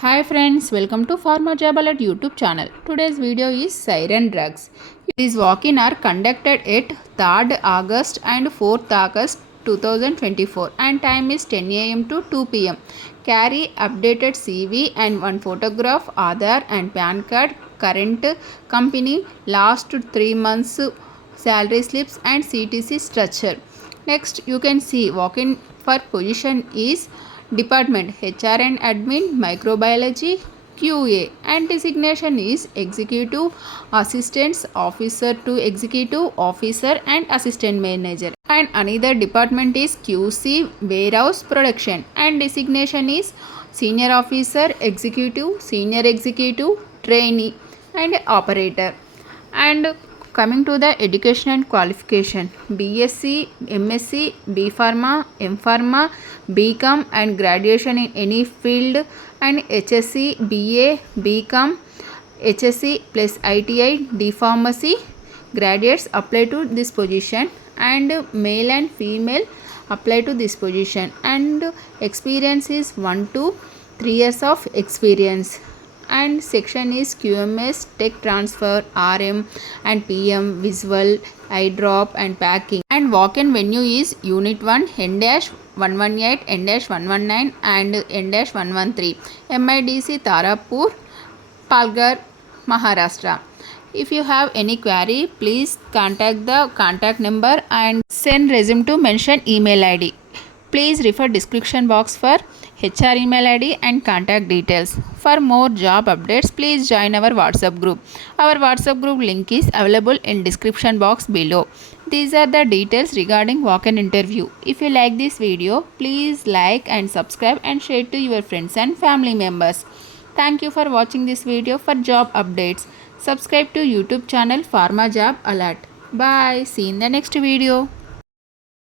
Hi friends, welcome to Pharma Job Alert YouTube channel. Today's video is Ciron drugs. These walk-in are conducted at 3rd August and 4th August 2024 and time is 10 am to 2 pm. Carry updated CV and one photograph, Aadhaar and PAN card, current company, last 3 months salary slips and CTC structure. Next you can see walk-in for position is Department HR and Admin, Microbiology, QA, and designation is Executive Assistants Officer to Executive Officer and Assistant Manager. And another department is QC Warehouse Production and designation is Senior Officer, Executive, Senior Executive, Trainee and Operator. And coming to the education and qualification, Bsc, Msc, Bpharm, Mpharm, Bcom and graduation in any field and HSC, BA, Bcom, HSC plus ITI Diploma Bsc graduates apply to this position and male and female apply to this position and experience is 1 to 3 years of experience. And section is QMS, Tech Transfer, RM and PM, Visual, Eye Drop and Packing. And walk-in venue is Unit 1, N-118, N-119 and N-113, MIDC Tarapur, Palghar, Maharashtra. If you have any query, please contact the contact number and send resume to mention email ID. Please refer description box for HR email ID and contact details. For more job updates, please join our WhatsApp group. Our WhatsApp group link is available in description box below. These are the details regarding walk-in interview. If you like this video, please like and subscribe and share to your friends and family members. Thank you for watching this video. For job updates, subscribe to YouTube channel Pharma Job Alert. Bye. See you in the next video.